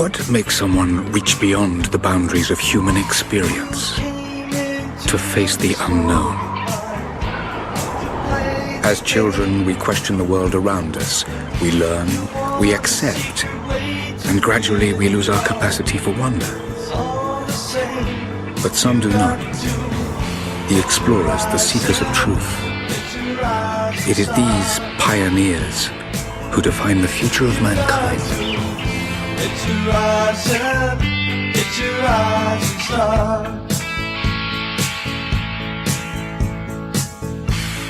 What makes someone reach beyond the boundaries of human experience to face the unknown? As children, we question the world around us. We learn, we accept, and gradually we lose our capacity for wonder. But some do not. The explorers, the seekers of truth. It is these pioneers who define the future of mankind. It's your rising star.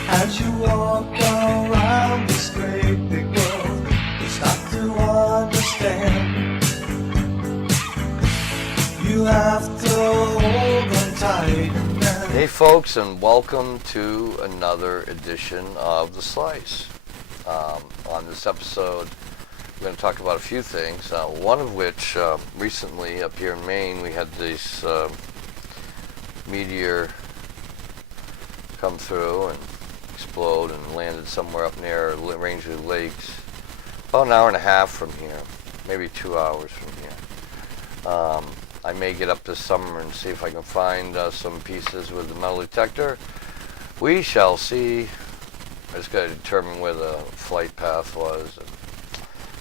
As you walk around this great big world, you start to understand. You have to hold on tight now. Hey folks, and welcome to another edition of The Slice. On this episode, we're going to talk about a few things, one of which recently up here in Maine we had this meteor come through and explode and landed somewhere up near Rangeley Lakes, about an hour and a half from here, maybe 2 hours from here. I may get up this summer and see if I can find some pieces with the metal detector. We shall see. I just got to determine where the flight path was. And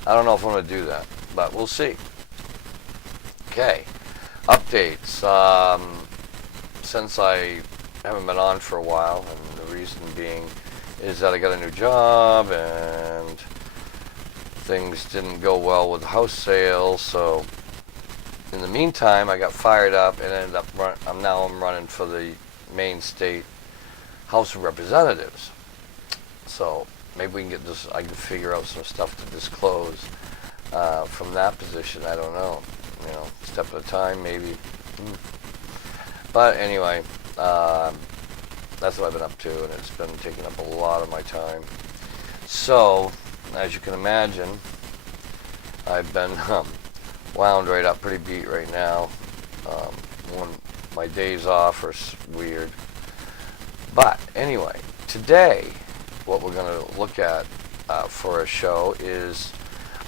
I don't know if I'm going to do that, but we'll see. Okay, updates. Since I haven't been on for a while, and the reason being is that I got a new job and things didn't go well with the house sale. So in the meantime, I got fired up and ended up I'm running for the Maine State House of Representatives. So maybe we can get this. I can figure out some stuff to disclose from that position. I don't know. Step at a time, maybe. But anyway, that's what I've been up to, and it's been taking up a lot of my time. So, as you can imagine, I've been wound right up, pretty beat right now. When my days off are weird. But anyway, today, what we're going to look at for a show is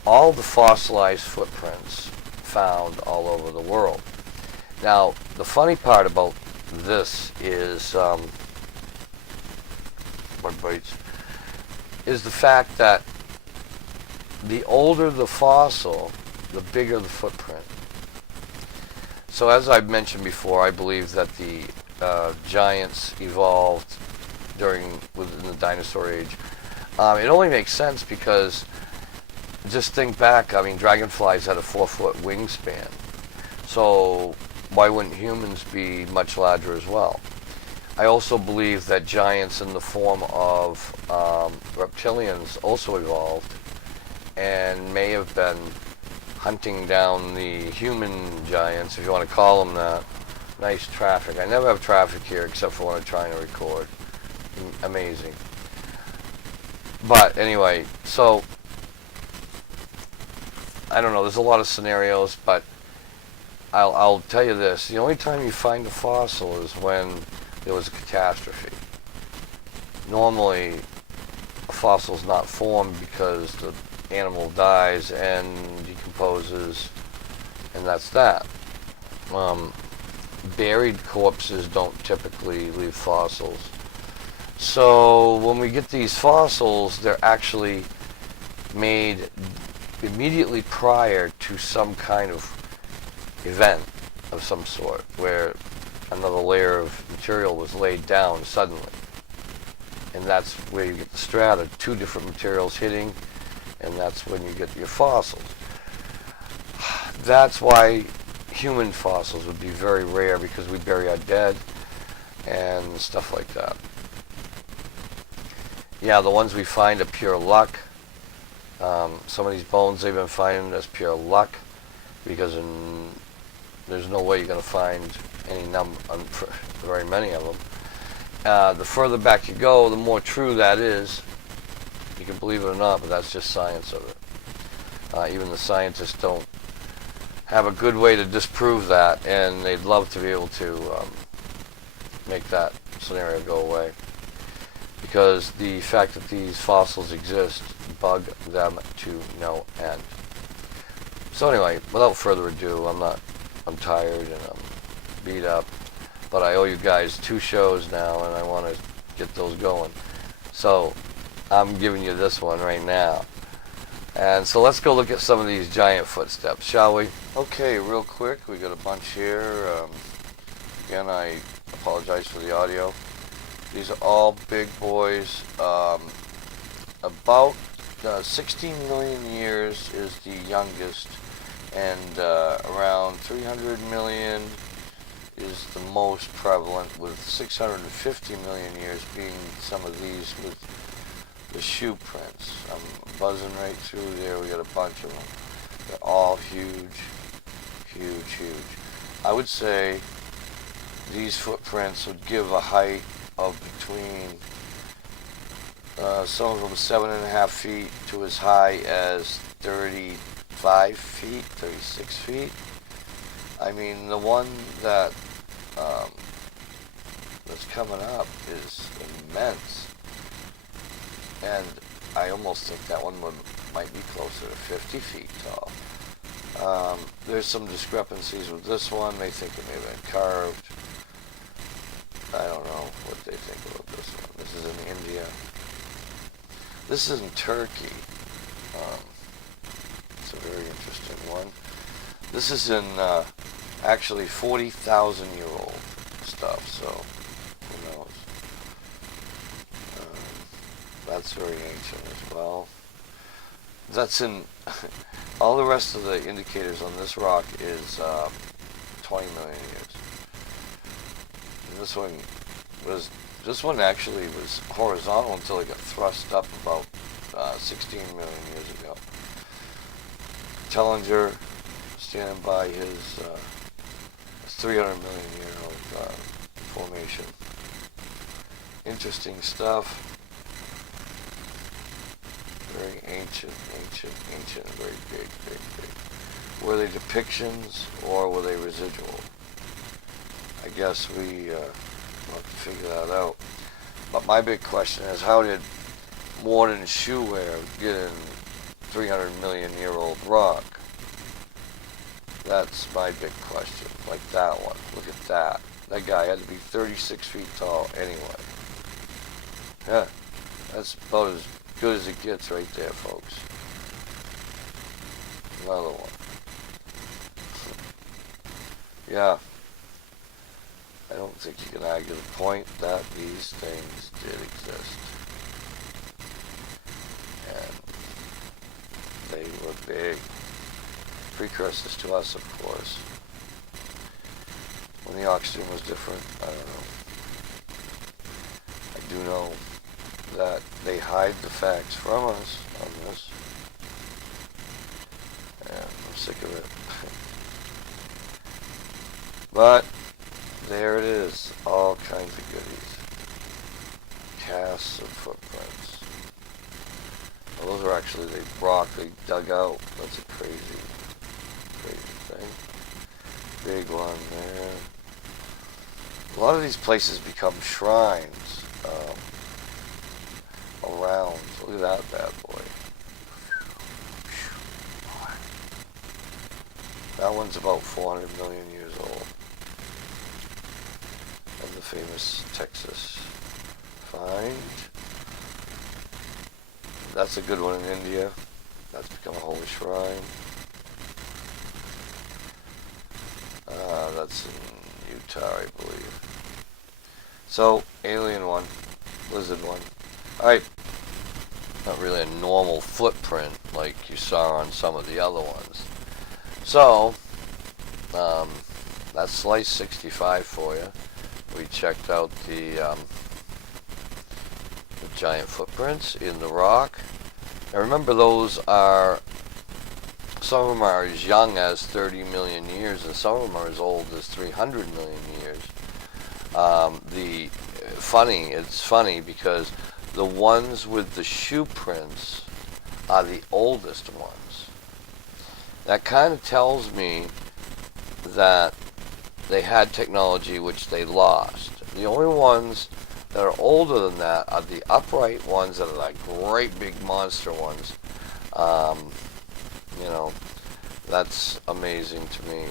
all the fossilized footprints found all over the world. Now, the funny part about this is is the fact that the older the fossil, the bigger the footprint. So as I've mentioned before, I believe that the giants evolved within the dinosaur age. It only makes sense because just think back. Dragonflies had a 4-foot wingspan. So why wouldn't humans be much larger as well? I also believe that giants in the form of reptilians also evolved and may have been hunting down the human giants, if you want to call them that. Nice traffic. I never have traffic here except for when I'm trying to record. Amazing. But anyway, so I don't know. There's a lot of scenarios, but I'll tell you this. The only time you find a fossil is when there was a catastrophe. Normally, a fossil is not formed because the animal dies and decomposes, and that's that. Buried corpses don't typically leave fossils. So when we get these fossils, they're actually made immediately prior to some kind of event of some sort, where another layer of material was laid down suddenly. And that's where you get the strata, two different materials hitting, and that's when you get your fossils. That's why human fossils would be very rare, because we bury our dead and stuff like that. Yeah, the ones we find are pure luck. Some of these bones they've been finding as pure luck, because there's no way you're going to find very many of them. The further back you go, the more true that is. You can believe it or not, but that's just science of it. Even the scientists don't have a good way to disprove that, and they'd love to be able to make that scenario go away. Because the fact that these fossils exist bug them to no end. So anyway, without further ado, I'm tired and I'm beat up, but I owe you guys 2 shows now, and I want to get those going. So I'm giving you this one right now. And so let's go look at some of these giant footsteps, shall we? Okay, real quick, we got a bunch here. Again, I apologize for the audio. These are all big boys. About 16 million years is the youngest, and around 300 million is the most prevalent, with 650 million years being some of these with the shoe prints. I'm buzzing right through there. We got a bunch of them. They're all huge, huge, huge. I would say these footprints would give a height of between some of them 7.5 feet to as high as 35 feet, 36 feet. I mean, the one that that's coming up is immense, and I almost think that one might be closer to 50 feet tall. There's some discrepancies with this one. They think it may have been carved. I don't know what they think about this one. This is in India. This is in Turkey. It's a very interesting one. This is in actually 40,000-year-old stuff, so who knows. That's very ancient as well. That's in all the rest of the indicators on this rock is 20 million years. And this one actually was horizontal until it got thrust up about 16 million years ago. Tellinger standing by his 300 million year old formation. Interesting stuff. Very ancient, very big. Were they depictions or were they residual? I guess we have to figure that out. But my big question is, how did modern shoe wear get in 300 million year old rock? That's my big question. Like that one. Look at that. That guy had to be 36 feet tall anyway. Yeah, that's about as good as it gets right there, folks. Another one. Yeah. I don't think you can argue the point that these things did exist. And they were big. Precursors to us, of course. When the oxygen was different, I don't know. I do know that they hide the facts from us on this. And I'm sick of it. But there it is, all kinds of goodies. Casts of footprints. Well, those are actually the rock they dug out. That's a crazy thing. Big one there. A lot of these places become shrines around. Look at that bad boy. That one's about 400 million years old. And the famous Texas find. That's a good one in India. That's become a holy shrine. That's in Utah, I believe. So, alien one, lizard one. Alright, not really a normal footprint like you saw on some of the other ones. So, that's Slice 65 for you. We checked out the giant footprints in the rock. Now remember, those are, some of them are as young as 30 million years, and some of them are as old as 300 million years. It's funny because the ones with the shoe prints are the oldest ones. That kind of tells me that they had technology which they lost. The only ones that are older than that are the upright ones that are like great big monster ones. That's amazing to me.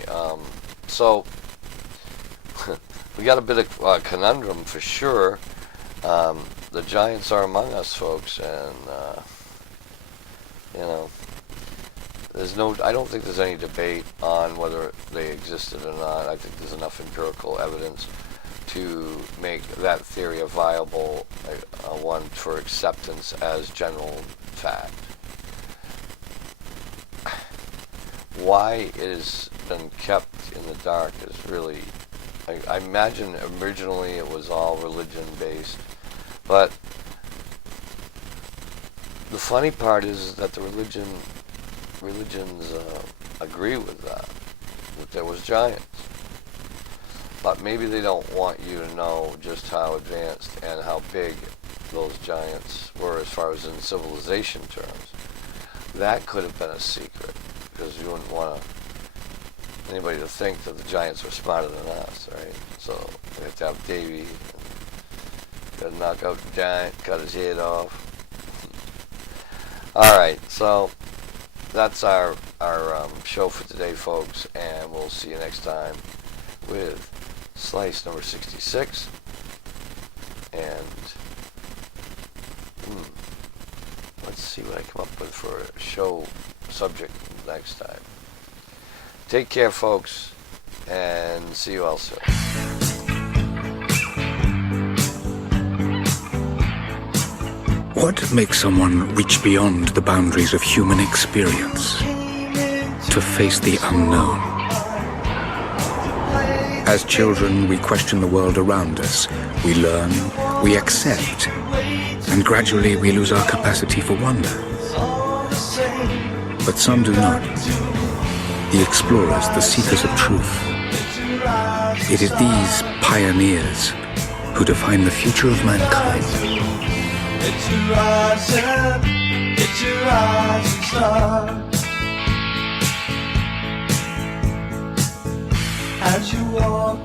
So we got a bit of conundrum for sure. The giants are among us, folks, and you know, I don't think there's any debate on whether they existed or not. I think there's enough empirical evidence to make that theory a viable one for acceptance as general fact. Why it has been kept in the dark is really, I imagine originally it was all religion based, but the funny part is that the religions agree with that there was giants. But maybe they don't want you to know just how advanced and how big those giants were as far as in civilization terms. That could have been a secret, because you wouldn't want anybody to think that the giants were smarter than us, right? So we have to have Davy, got to knock out the giant, cut his head off. Alright, so that's our show for today, folks, and we'll see you next time with Slice number 66, and let's see what I come up with for a show subject next time. Take care, folks, and see you all soon. What makes someone reach beyond the boundaries of human experience to face the unknown? As children, we question the world around us. We learn, we accept, and gradually we lose our capacity for wonder. But some do not. The explorers, the seekers of truth. It is these pioneers who define the future of mankind. It's your rising star. As you walk